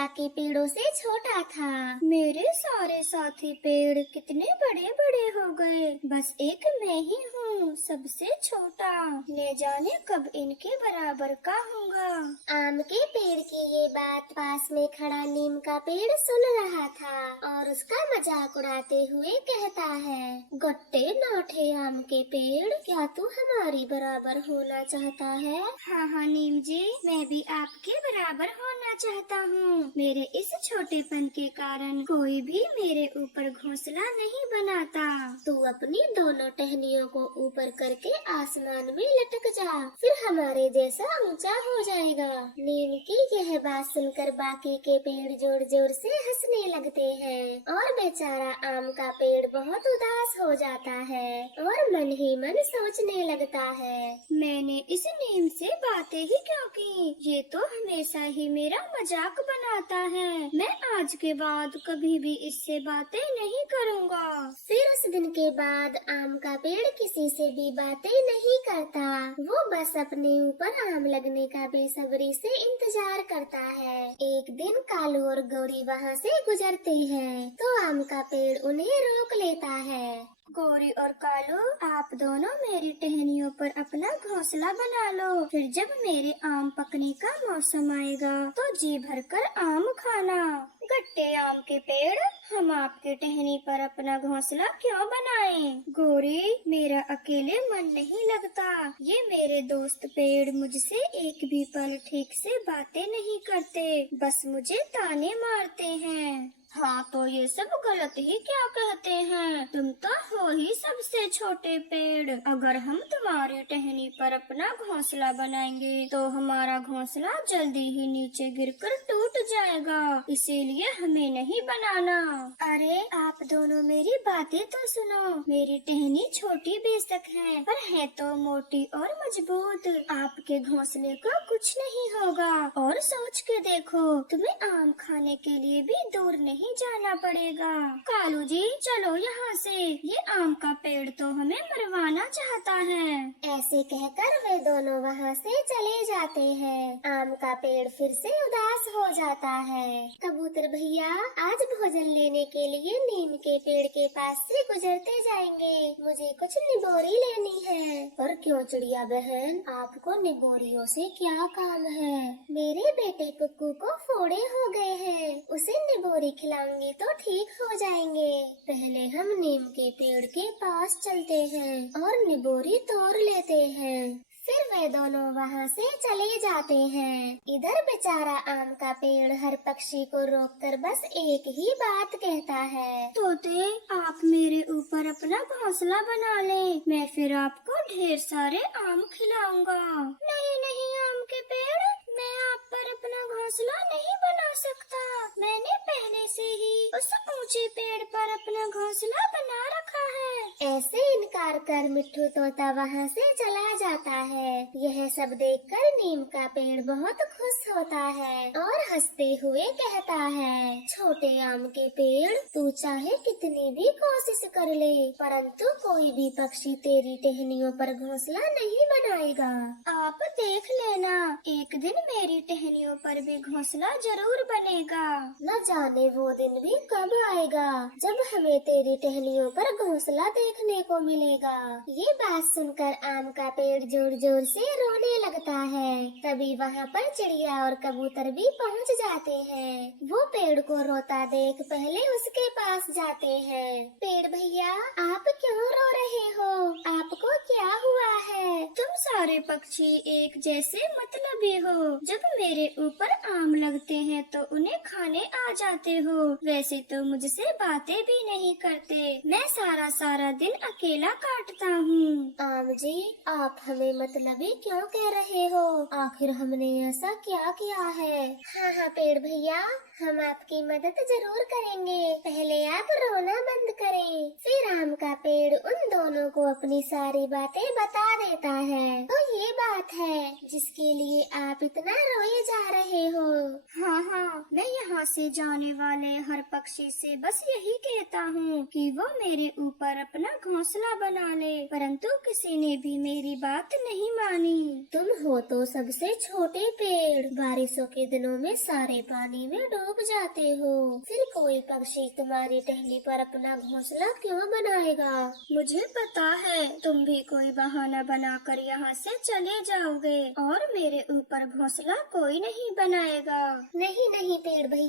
बाकी पेड़ों से छोटा था। मेरे सारे साथी पेड़ कितने बड़े बड़े हो गए, बस एक मैं ही हूँ सबसे छोटा। न जाने कब इनके बराबर का होगा। आम के पेड़ की ये बात पास में खड़ा नीम का पेड़ सुन रहा था और उसका मजाक उड़ाते हुए कहता है, गट्टे नौठे आम के पेड़, क्या तू हमारी बराबर होना चाहता है? हाँ हाँ नीम जी, मैं भी आपके बराबर होना चाहता हूँ। मेरे इस छोटेपन के कारण कोई भी मेरे ऊपर घोंसला नहीं बनाता। तू अपनी दोनों टहनियों को ऊपर करके आसमान में लटक जा, फिर हमारे जैसा ऊंचा हो जाएगा। नीम की यह बात सुनकर बाकी के पेड़ जोर जोर से हंसने लगते हैं और बेचारा आम का पेड़ बहुत उदास हो जाता है और मन ही मन सोचने लगता है, मैंने इस नीम से बातें ही क्यों की? ये तो हमेशा ही मेरा मजाक बनाता है। मैं आज के बाद कभी भी इससे बातें नहीं करूँगा। फिर उस दिन के बाद आम का पेड़ किसी से भी बातें नहीं करता। वो बस अपने ऊपर आम लगने का बेसब्री से इंतजार करता है। एक दिन कालू और गौरी वहाँ से गुजरते हैं तो आम का पेड़ उन्हें रोक लेता है। गौरी और कालू, आप दोनों मेरी टहनियों पर अपना घोंसला बना लो, फिर जब मेरे आम पकने का मौसम आएगा तो जी भरकर आम खाना। गट्टे आम के पेड़, हम आपके टहनी पर अपना घोंसला क्यों बनाएं? गौरी, मेरा अकेले मन नहीं लगता। ये मेरे दोस्त पेड़ मुझसे एक भी पल ठीक से बातें नहीं करते, बस मुझे ताने मारते हैं। हाँ तो ये सब गलत ही क्या कहते हैं, तुम तो हो ही सबसे छोटे पेड़। अगर हम तुम्हारी टहनी पर अपना घोंसला बनाएंगे तो हमारा घोंसला जल्दी ही नीचे गिरकर टूट जाएगा, इसीलिए हमें नहीं बनाना। अरे आप दोनों मेरी बातें तो सुनो, मेरी टहनी छोटी बेशक है पर है तो मोटी और मजबूत। आपके घोंसले को कुछ नहीं होगा और सोच के देखो, तुम्हें आम खाने के लिए भी दूर नहीं जाना पड़ेगा। कालू जी चलो यहाँ से, ये आम का पेड़ तो हमें मरवाना चाहता है। ऐसे कहकर वे दोनों वहाँ से चले जाते हैं। आम का पेड़ फिर से उदास हो जाता है। कबूतर भैया आज भोजन लेने के लिए नीम के पेड़ के पास से गुजरते जाएंगे, मुझे कुछ निबोरी लेनी है। पर क्यों चिड़िया बहन, आपको निबोरियों से क्या काम है? मेरे बेटे कुक्कू को फोड़े हो गए हैं, उसे निबोरी खिलाऊंगी तो ठीक हो जाएंगे। पहले हम नीम के पेड़ के पास चलते हैं और निबोरी तोड़ लेते हैं। फिर वे दोनों वहाँ से चले जाते हैं। इधर बेचारा आम का पेड़ हर पक्षी को रोककर बस एक ही बात कहता है, तोते आप मेरे ऊपर अपना घोंसला बना लें, मैं फिर आपको ढेर सारे आम खिलाऊंगा। नहीं नहीं आम के पेड़, मैं आप पर अपना घोंसला नहीं बना सकता, मैंने पहले से ही उस ऊंचे पेड़ पर अपना घोंसला बना रखा है। ऐसे इनकार कर मिट्ठू तोता वहाँ से चला जाता है। यह सब देखकर नीम का पेड़ बहुत खुश होता है और हंसते हुए कहता है, छोटे आम के पेड़, तू चाहे कितनी भी कोशिश कर ले, परंतु कोई भी पक्षी तेरी टहनियों पर घोंसला नहीं बनाएगा। आप देख लेना, एक दिन मेरी टहनियों पर भी घोंसला जरूर बनेगा। न जाने वो दिन भी कब आएगा जब हमें तेरी टहनियों पर घोंसला देखने को मिलेगा। ये बात सुनकर आम का पेड़ जोर जोर से रोने लगता है। तभी वहाँ पर चिड़िया और कबूतर भी पहुँच जाते हैं। वो पेड़ को रोता देख पहले उसके पास जाते हैं। पेड़ भैया आप क्यों रो रहे हो, आपको क्या हुआ है? तुम सारे पक्षी एक जैसे मतलबी हो, जब मेरे ऊपर आम लगते हैं तो उन्हें खाने आ जाते हो, वैसे तो मुझसे बातें भी नहीं करते, मैं सारा सारा दिन अकेला काटता हूँ। आम जी आप हमें मतलबी क्यों कह रहे हो, आखिर हमने ऐसा क्या किया है? हाँ हाँ पेड़ भैया, हम आपकी मदद जरूर करेंगे, पहले आप रोना बंद करें। फिर आम का पेड़ उन दोनों को अपनी सारी बातें बता देता है। तो ये बात है जिसके लिए आप इतना रोए जा रहे हो? हाँ हाँ मैं यहाँ यहाँ से जाने वाले हर पक्षी से बस यही कहता हूँ कि वो मेरे ऊपर अपना घोंसला बना ले, परंतु किसी ने भी मेरी बात नहीं मानी। तुम हो तो सबसे छोटे पेड़, बारिशों के दिनों में सारे पानी में डूब जाते हो, फिर कोई पक्षी तुम्हारी टहनी पर अपना घोंसला क्यों बनाएगा? मुझे पता है तुम भी कोई बहाना बनाकर यहाँ से चले जाओगे और मेरे ऊपर घोंसला कोई नहीं बनाएगा। नहीं नहीं पेड़ भैया,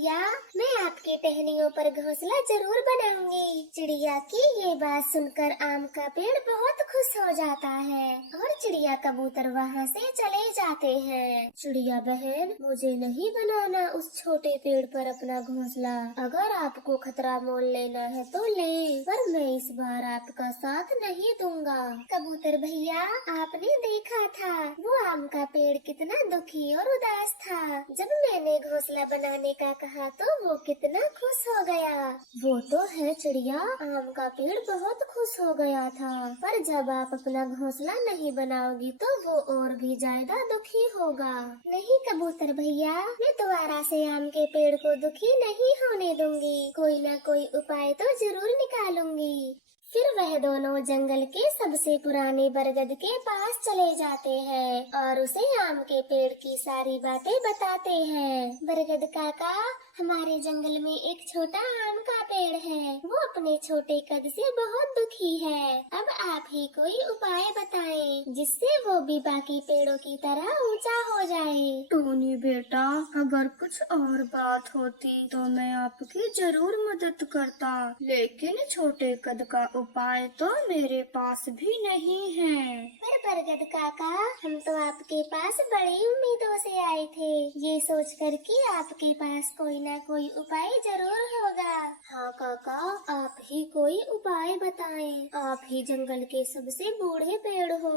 मैं आपके टहनियों पर घोंसला जरूर बनाऊंगी। चिड़िया की ये बात सुनकर आम का पेड़ बहुत खुश हो जाता है और चिड़िया कबूतर वहाँ से चले जाते हैं। चिड़िया बहन, मुझे नहीं बनाना उस छोटे पेड़ पर अपना घोंसला। अगर आपको खतरा मोल लेना है तो ले, पर मैं इस बार आपका साथ नहीं दूंगा। कबूतर भैया, आपने देखा था वो आम का पेड़ कितना दुखी और उदास था। जब मैंने घोंसला बनाने का कहा तो वो कितना खुश हो गया। वो तो है चिड़िया, आम का पेड़ बहुत खुश हो गया था, पर जब आप अपना घोंसला नहीं बनाओगी तो वो और भी ज्यादा दुखी होगा। नहीं कबूतर भैया, मैं दोबारा से आम के पेड़ को दुखी नहीं होने दूंगी। कोई न कोई उपाय तो जरूर निकालूंगी। फिर वह दोनों जंगल के सबसे पुराने बरगद के पास चले जाते हैं और उसे आम के पेड़ की सारी बातें बताते हैं। बरगद काका, हमारे जंगल में एक छोटा आम का पेड़ है, वो अपने छोटे कद से बहुत दुखी है। अब आप ही कोई उपाय बताएं जिससे वो भी बाकी पेड़ों की तरह ऊंचा हो जाए। टोनी बेटा, अगर कुछ और बात होती तो मैं आपकी जरूर मदद करता, लेकिन छोटे कद का उपाय तो मेरे पास भी नहीं है। पर बरगद काका, हम तो आपके पास बड़ी उम्मीदों से आए थे, ये सोच कर कि आपके पास कोई न कोई उपाय जरूर होगा। हाँ काका, आप ही कोई उपाय बताएं, आप ही जंगल के सबसे बूढ़े पेड़ हो।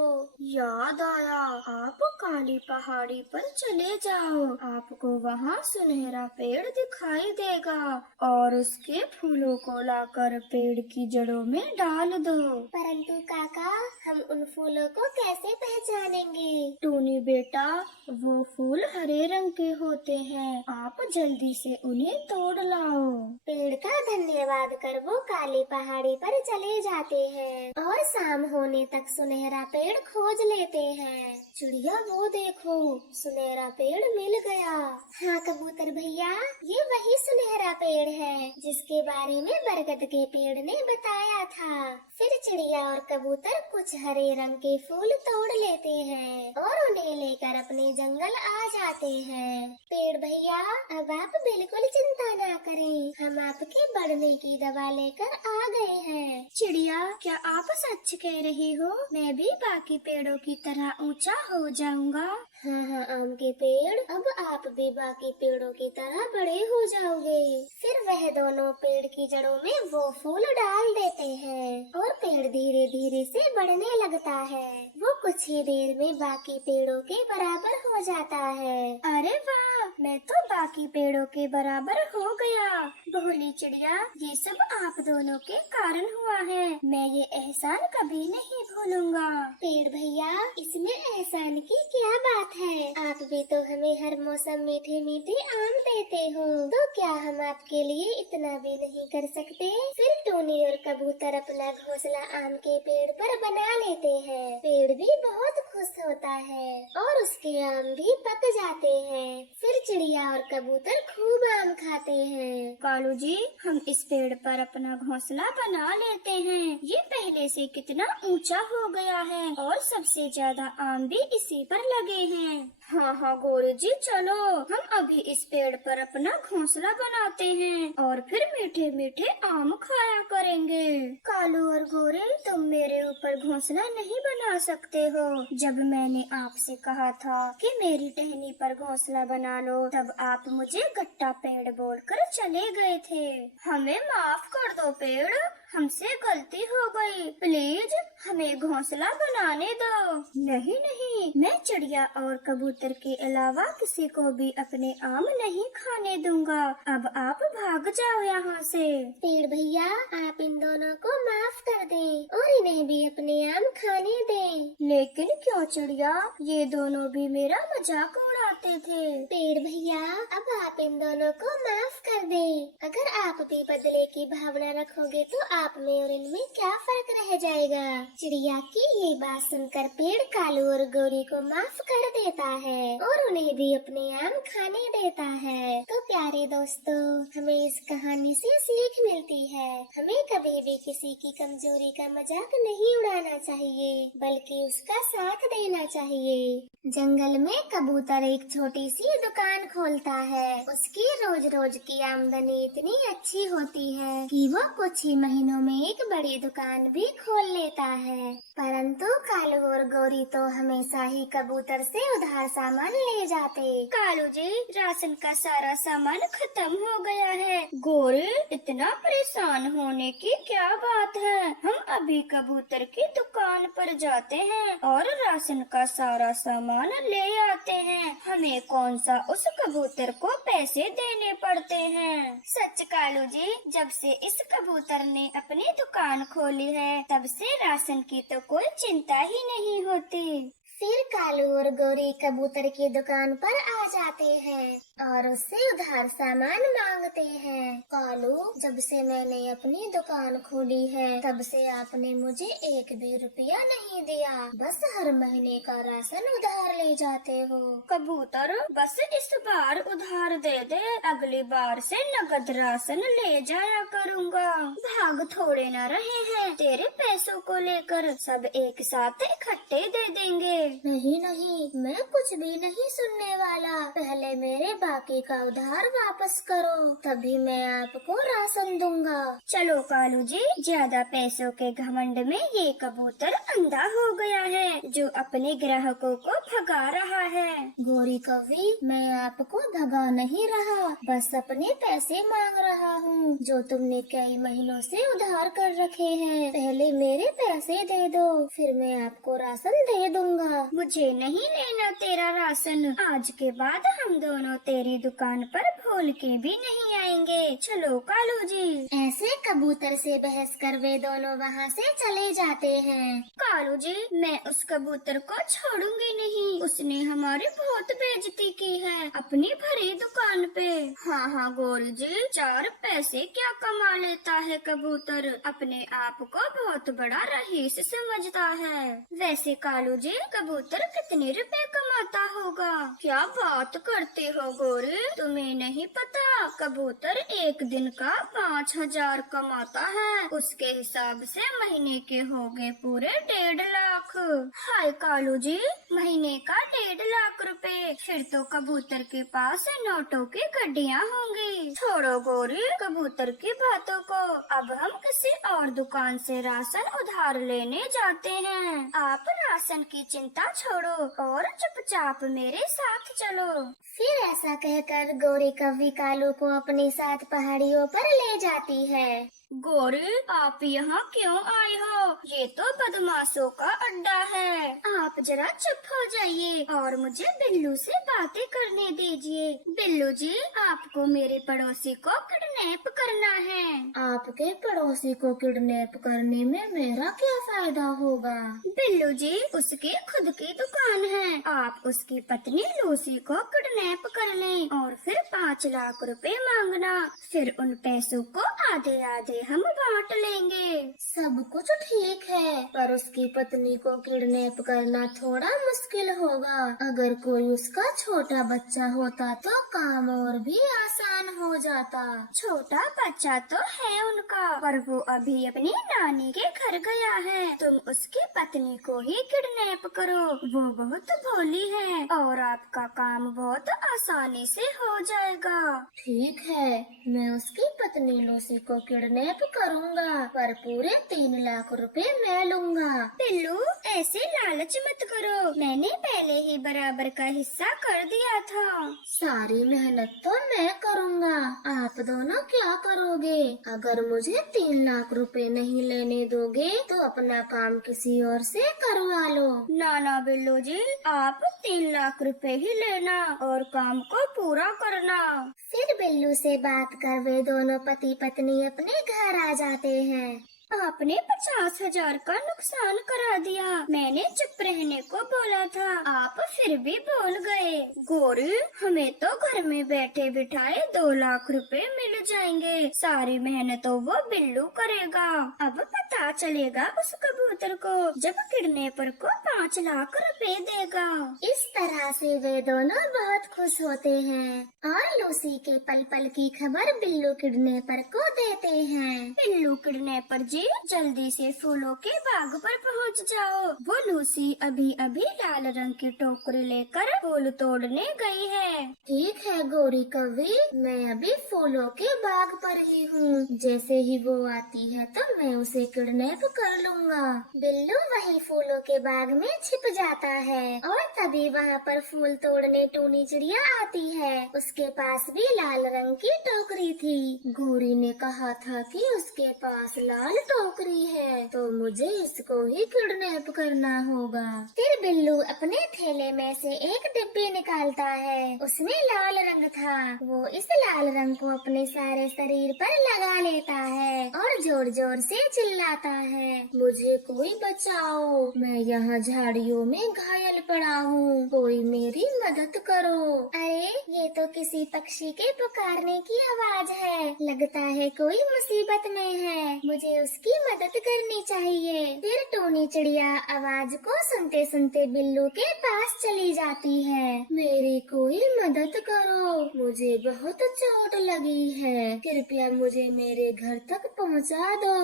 याद आया, आप काली पहाड़ी पर चले जाओ, आपको वहाँ सुनहरा पेड़ दिखाई देगा और उसके फूलों को लाकर पेड़ की जड़ों में डाल दो। परंतु काका, हम उन फूलों को कैसे पहचानेंगे? टूनी बेटा, वो फूल हरे रंग के होते हैं, आप जल्दी से उन्हें तोड़ लाओ। पेड़ का धन्यवाद कर वो काली पहाड़ी पर चले जाते हैं और शाम होने तक सुनहरा पेड़ खोज लेते हैं। चिड़िया, वो देखो, सुनहरा पेड़ मिल गया। हाँ कबूतर भैया, ये वही सुनहरा पेड़ है जिसके बारे में बरगद के पेड़ ने बताया था। फिर चिड़िया और कबूतर कुछ हरे रंग के फूल तोड़ लेते हैं और उन्हें लेकर अपने जंगल आ जाते हैं। पेड़ भैया, अब आप बिल्कुल चिंता ना करें, हम आपके बढ़ने की दवा लेकर आ गए हैं। चिड़िया, क्या आप सच कह रही हो? मैं भी बाकी पेड़ों की तरह ऊंचा हो जाऊंगा। हाँ हाँ आम के पेड़, अब आप भी बाकी पेड़ों की तरह बड़े हो जाओगे। फिर वह दोनों पेड़ की जड़ों में वो फूल डाल देते हैं और पेड़ धीरे धीरे से बढ़ने लगता है। वो कुछ ही देर में बाकी पेड़ों के बराबर हो जाता है। अरे वाह, मैं तो बाकी पेड़ों के बराबर हो गया। भोली चिड़िया, ये सब आप दोनों के कारण हुआ है, मैं ये एहसान कभी नहीं भूलूंगा। पेड़ भैया, इसमें एहसान की क्या बात है? आप भी तो हमें हर मौसम मीठे मीठे आम देते हो, तो क्या हम आपके लिए इतना भी नहीं कर सकते? फिर टोनी और कबूतर अपना घोंसला आम के पेड़ पर बना लेते हैं। पेड़ भी बहुत खुश होता है और उसके आम भी पक जाते हैं। फिर चिड़िया और कबूतर खूब आम खाते हैं। कालू जी, हम इस पेड़ पर अपना घोंसला बना लेते हैं, ये पहले से कितना ऊंचा हो गया है और सबसे ज्यादा आम भी इसी पर लगे हैं। हाँ हाँ गोरे जी, चलो हम अभी इस पेड़ पर अपना घोंसला बनाते हैं और फिर मीठे मीठे आम खाया करेंगे। कालू और गोरे, तुम मेरे ऊपर घोंसला नहीं बना सकते हो। जब मैंने आपसे कहा था कि मेरी टहनी पर घोंसला बना लो, तब आप मुझे गट्टा पेड़ बोलकर चले गए थे। हमें माफ कर दो पेड़, हमसे गलती हो गई, प्लीज हमें घोंसला बनाने दो। नहीं नहीं, मैं चिड़िया और कबूतर के अलावा किसी को भी अपने आम नहीं खाने दूंगा। अब आप भाग भाग जाओ यहाँ से। पेड़ भैया, आप इन दोनों को माफ कर दें और इन्हें भी अपने आम खाने दें। लेकिन क्यों चिड़िया, ये दोनों भी मेरा मजाक उड़ाते थे। पेड़ भैया, अब आप इन दोनों को माफ कर दें। अगर आप भी बदले की भावना रखोगे तो आप में और इनमें क्या फर्क रह जाएगा। चिड़िया की ये बात सुनकर पेड़ कालू और गौरी को माफ कर देता है और उन्हें भी अपने आम खाने देता है। तो प्यारे दोस्तों, हमें इस कहानी से सीख मिलती है, हमें कभी भी किसी की कमजोरी का मजाक नहीं उड़ाना चाहिए, बल्कि उसका साथ देना चाहिए। जंगल में कबूतर एक छोटी सी दुकान खोलता है। उसकी रोज रोज की आमदनी इतनी अच्छी होती है कि वो कुछ ही महीनों में एक बड़ी दुकान भी खोल लेता है। परंतु कालू और गौरी तो हमेशा ही कबूतर से उधार सामान ले जाते। कालू जी, राशन का सारा सामान खत्म हो गया है। गौरी, इतना परेशान होने की क्या बात है, हम अभी कबूतर की दुकान पर जाते हैं और राशन का सारा सामान ले आते हैं। हमें कौन सा उस कबूतर को पैसे देने पड़ते हैं। सच कालू जी, जब से इस कबूतर ने अपनी दुकान खोली है तब से राशन की तो कोई चिंता ही नहीं होती। फिर कालू और गौरी कबूतर की दुकान पर आ जाते हैं और उससे उधार सामान मांगते हैं। कालू, जब से मैंने अपनी दुकान खोली है तब से आपने मुझे एक भी रुपया नहीं दिया, बस हर महीने का राशन उधार ले जाते हो। कबूतर, बस इस बार उधार दे दे, अगली बार से नगद राशन ले जाया करूँगा। भाग थोड़े न रहे हैं, तेरे पैसों को लेकर सब एक साथ इकट्ठे दे देंगे। नहीं नहीं, मैं कुछ भी नहीं सुनने वाला, पहले मेरे बाकी का उधार वापस करो, तभी मैं आपको राशन दूंगा। चलो कालू जी, ज्यादा पैसों के घमंड में ये कबूतर अंधा हो गया है जो अपने ग्राहकों को भगा रहा है। गौरी कवि, मैं आपको भगा नहीं रहा, बस अपने पैसे मांग रहा हूँ जो तुमने कई महीनों से उधार कर रखे हैं। पहले मेरे पैसे दे दो, फिर मैं आपको राशन दे दूंगा। मुझे नहीं लेना तेरा राशन, आज के बाद हम दोनों तेरी दुकान पर भूल के भी नहीं आएंगे। चलो कालू जी। ऐसे कबूतर से बहस कर वे दोनों वहाँ से चले जाते हैं। कालू जी, मैं उस कबूतर को छोड़ूंगी नहीं, उसने हमारी बहुत बेइज्जती की है अपनी भरी दुकान पे। हाँ हाँ गौरी जी, 4 पैसे क्या कमा लेता है कबूतर, अपने आप को बहुत बड़ा रईस समझता है। वैसे कालू जी, कबूतर कितने रुपए कमाता होगा? क्या बात करते हो गौरी, तुम्हें नहीं पता, कबूतर एक दिन का 5,000 कमाता है, उसके हिसाब से महीने के हो गए पूरे 1.5 लाख। हाय कालू जी, महीने का 1.5 लाख रुपए, फिर तो कबूतर के पास नोटों की गड्डियाँ होंगी। छोड़ो गौरी कबूतर की बातों को, अब हम किसी और दुकान से राशन उधार लेने जाते हैं। आप राशन की चिंता छोड़ो और चुपचाप मेरे साथ चलो। फिर ऐसा कहकर गौरी कवि कालू को अपने साथ पहाड़ियों पर ले जाती है। गौरी, आप यहाँ क्यों आए हो? ये तो बदमाशों का अड्डा है। आप जरा चुप हो जाइए और मुझे बिल्लू से बातें करने दीजिए। बिल्लू जी, आपको मेरे पड़ोसी को किडनैप करना है। आपके पड़ोसी को किडनैप करने में मेरा क्या फायदा होगा? बिल्लू जी, उसकी खुद की दुकान है, आप उसकी पत्नी लूसी को किडनैप कर लें और फिर 5 लाख रुपए मांगना, फिर उन पैसों को आधे आधे हम बांट लेंगे। सब कुछ ठीक है, पर उसकी पत्नी को किडनैप करना थोड़ा मुश्किल होगा। अगर कोई उसका छोटा बच्चा होता तो काम और भी आसान हो जाता। छोटा बच्चा तो है उनका, पर वो अभी अपनी नानी के घर गया है। तुम उसकी पत्नी को ही किडनैप करो, वो बहुत भोली है और आपका काम बहुत आसानी से हो जाएगा। ठीक है, मैं उसकी पत्नी लूसी को किडनैप करूँगा, पर पूरे 3 लाख रुपए मैं लूँगा। बिल्लू, ऐसे लालच मत करो, मैंने पहले ही बराबर का हिस्सा कर दिया था। सारी मेहनत तो मैं करूँगा, आप आप दोनों क्या करोगे? अगर मुझे 3 लाख रुपए नहीं लेने दोगे तो अपना काम किसी और से करवा लो। ना बिल्लू जी, आप 3 लाख रुपए ही लेना और काम को पूरा करना। फिर बिल्लू से बात कर वे दोनों पति पत्नी अपने घर आ जाते हैं। आपने 50,000 का नुकसान करा दिया। मैंने चुप रहने को बोला था, आप फिर भी बोल गए। गौरी, हमें तो घर में बैठे बिठाए 2 लाख रुपए मिल जाएंगे। सारी मेहनत तो वो बिल्लू करेगा। अब पता चलेगा उस कबूतर को जब किडनैपर को 5 लाख रुपए देगा। इस तरह से वे दोनों बहुत खुश होते हैं और लूसी के पल पल की खबर बिल्लू किडनैपर को देते हैं। बिल्लू किडनैपर जी, जल्दी से फूलों के बाग पर पहुंच जाओ। वो लूसी अभी अभी लाल रंग की टोकरी लेकर फूल तोड़ने गई है। ठीक है गौरी कवि, मैं अभी फूलों के बाग पर ही हूँ। जैसे ही वो आती है तो मैं उसे किडनैप कर लूँगा। बिल्लू वही फूलों के बाग में छिप जाता है और तभी वहाँ पर फूल तोड़ने टूनी चिड़िया आती है। उसके पास भी लाल रंग की टोकरी थी। गौरी ने कहा था कि उसके पास लाल टोकरी है तो मुझे इसको ही किडनैप करना होगा। फिर बिल्लू अपने थैले में से एक डिब्बी निकालता है। उसमें लाल रंग था। वो इस लाल रंग को अपने सारे शरीर पर लगा लेता है और जोर जोर से चिल्लाता है, मुझे कोई बचाओ, मैं यहाँ झाड़ियों में घायल पड़ा हूँ, कोई मेरी मदद करो। अरे ये तो किसी पक्षी के पुकारने की आवाज है। लगता है कोई मुसीबत में है, मुझे उसकी मदद करनी चाहिए। फिर टोनी चिड़िया आवाज को सुनते सुनते बिल्लू के पास चली जाती है। मेरी कोई मदद करो, मुझे बहुत चोट लगी है, कृपया मुझे मेरे घर तक पहुंचा दो।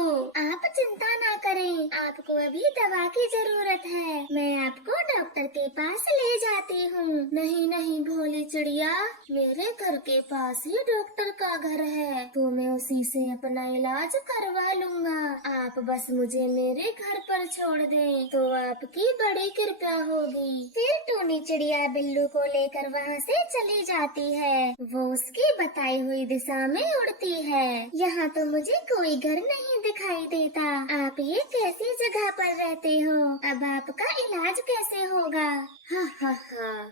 आप चिंता ना करें, आपको अभी दवा की जरूरत है, मैं आपको डॉक्टर के पास ले जाती हूँ। नहीं नहीं भोली चिड़िया, मेरे घर के पास ही डॉक्टर का घर है, तो मैं उसी से अपना इलाज करवा लूँगा। आप बस मुझे मेरे घर पर छोड़ दें तो आपकी बड़ी कृपया होगी। फिर टूनी चिड़िया बिल्लू को लेकर वहाँ से चली जाती है। वो उसकी बताई हुई दिशा में उड़ती है। यहाँ तो मुझे कोई घर नहीं दिखाई देता। आप ये कैसी जगह पर रहते हो? अब आपका इलाज कैसे होगा? हा,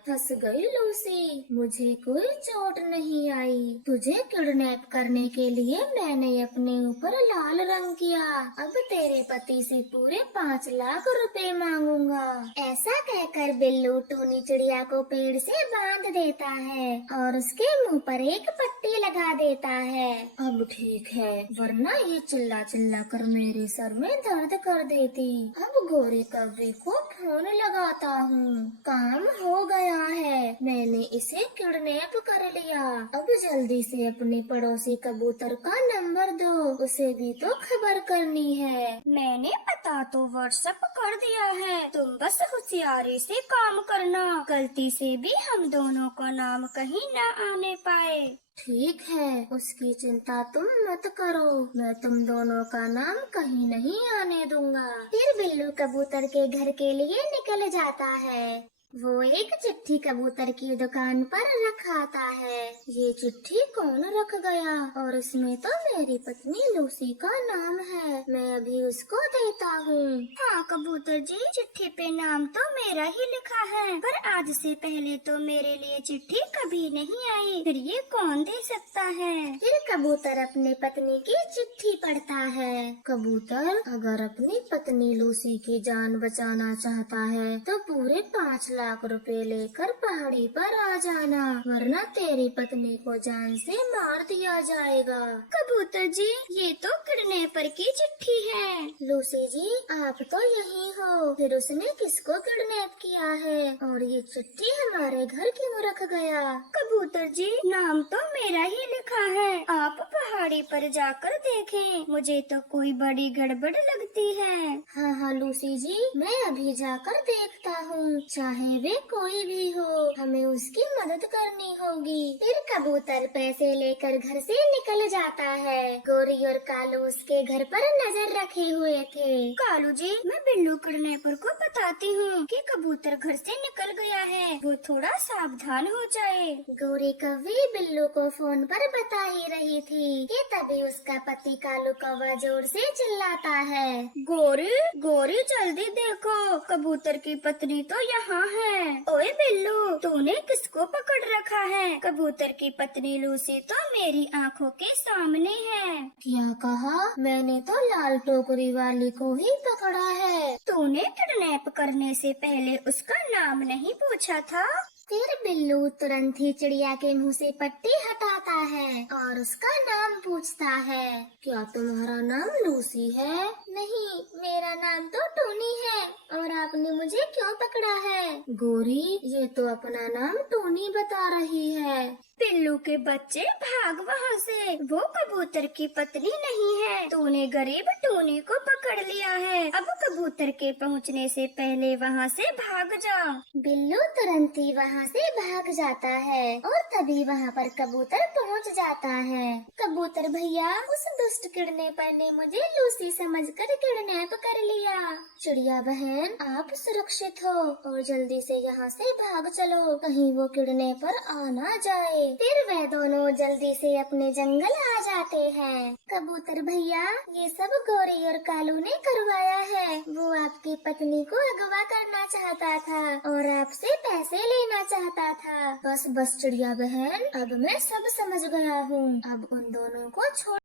फंस गई लूसी, मुझे कोई चोट नहीं आई। तुझे किडनैप करने के लिए मैंने अपने ऊपर लाल रंग किया। अब तेरे पति से पूरे 5 लाख रुपए मांगूंगा। ऐसा कहकर बिल्लू टूनी चिड़िया को पेड़ से बांध देता है और उसके मुंह पर एक पट्टी लगा देता है। अब ठीक है, वरना ये चिल्ला चिल्ला कर मेरे सर में दर्द कर देती। अब गौरी कव्वे को फोन लगाता हूँ। काम हो गया है, मैंने इसे किडनैप कर लिया। अब जल्दी से अपने पड़ोसी कबूतर का नंबर दो, उसे भी तो खबर करनी है। मैंने पता तो व्हाट्सएप कर दिया है, तुम बस होशियारी से काम करना, गलती से भी हम दोनों का नाम कहीं न आने पाए। ठीक है, उसकी चिंता तुम मत करो, मैं तुम दोनों का नाम कहीं नहीं आने दूंगा। फिर बिल्लू कबूतर के घर के लिए निकल जाता है। वो एक चिट्ठी कबूतर की दुकान पर रखाता है। ये चिट्ठी कौन रख गया? और इसमें तो मेरी पत्नी लूसी का नाम है, मैं अभी उसको देता हूँ। हाँ कबूतर जी, चिट्ठी पे नाम तो मेरा ही लिखा है, पर आज से पहले तो मेरे लिए चिट्ठी कभी नहीं आई, फिर ये कौन दे सकता है? फिर कबूतर अपनी पत्नी की चिट्ठी पढ़ता है। कबूतर, अगर अपनी पत्नी लूसी की जान बचाना चाहता है तो पूरे 5 लाख रुपए लेकर पहाड़ी पर आ जाना, वरना तेरी पत्नी को जान से मार दिया जाएगा। कबूतर जी, ये तो किडनैपर की चिट्ठी है। लूसी जी, आप तो यही हो, फिर उसने किसको किडनैप किया है और ये चिट्ठी हमारे घर क्यों रख गया? कबूतर जी, नाम तो मेरा ही लिखा है, आप पहाड़ी पर जाकर देखें, मुझे तो कोई बड़ी गड़बड़ लगती है। हाँ हाँ लूसी जी, मैं अभी जाकर देखता हूँ। चाहे वे कोई भी हो, हमें उसकी मदद करनी होगी। फिर कबूतर पैसे लेकर घर से निकल जाता है। गोरी और कालू उसके घर पर नजर रखे हुए थे। कालू जी, मैं बिल्लू किडनैपर को बताती हूँ कि कबूतर घर से निकल गया है, वो थोड़ा सावधान हो जाए। गोरी कौवी बिल्लू को फोन पर बता ही रही थी कि तभी उसका पति कालू कौवा जोर से चिल्लाता है, गोरी गोरी जल्दी देखो, कबूतर की पत्नी तो यहाँ है। ओए बिल्लू, तूने किसको पकड़ रखा है? कबूतर की पत्नी लूसी तो मेरी आँखों के सामने है। क्या कहा? मैंने तो लाल टोकरी वाली को ही पकड़ा है। तूने किडनैप करने से पहले उसका नाम नहीं पूछा था? फिर बिल्लू तुरंत ही चिड़िया के मुंह से पट्टी हटाता है और उसका नाम पूछता है, क्या तुम्हारा नाम लूसी है? नहीं, मेरा नाम तो टोनी है। और आपने मुझे क्यों पकड़ा है? गोरी, ये तो अपना नाम टोनी बता रही है। पिल्लू के बच्चे, भाग वहाँ से, वो कबूतर की पत्नी नहीं है। तूने गरीब टोनी को पकड़ लिया है। अब कबूतर के पहुँचने से पहले वहाँ से भाग जा। बिल्लू तुरंत ही वहाँ से भाग जाता है और तभी वहाँ पर कबूतर पहुँच जाता है। कबूतर भैया, उस दुष्ट किडनैपर ने मुझे लूसी समझकर किडनैप कर लिया। चिड़िया बहन, आप सुरक्षित हो और जल्दी से यहाँ से भाग चलो, कहीं वो किडनैपर आ ना जाए। फिर वे दोनों जल्दी से अपने जंगल आ जाते हैं। कबूतर भैया, ये सब गोरी और कालू ने करवाया है। वो आपकी पत्नी को अगवा करना चाहता था और आपसे पैसे लेना चाहता था। बस बस चिड़िया बहन, अब मैं सब समझ गया हूँ। अब उन दोनों को छोड़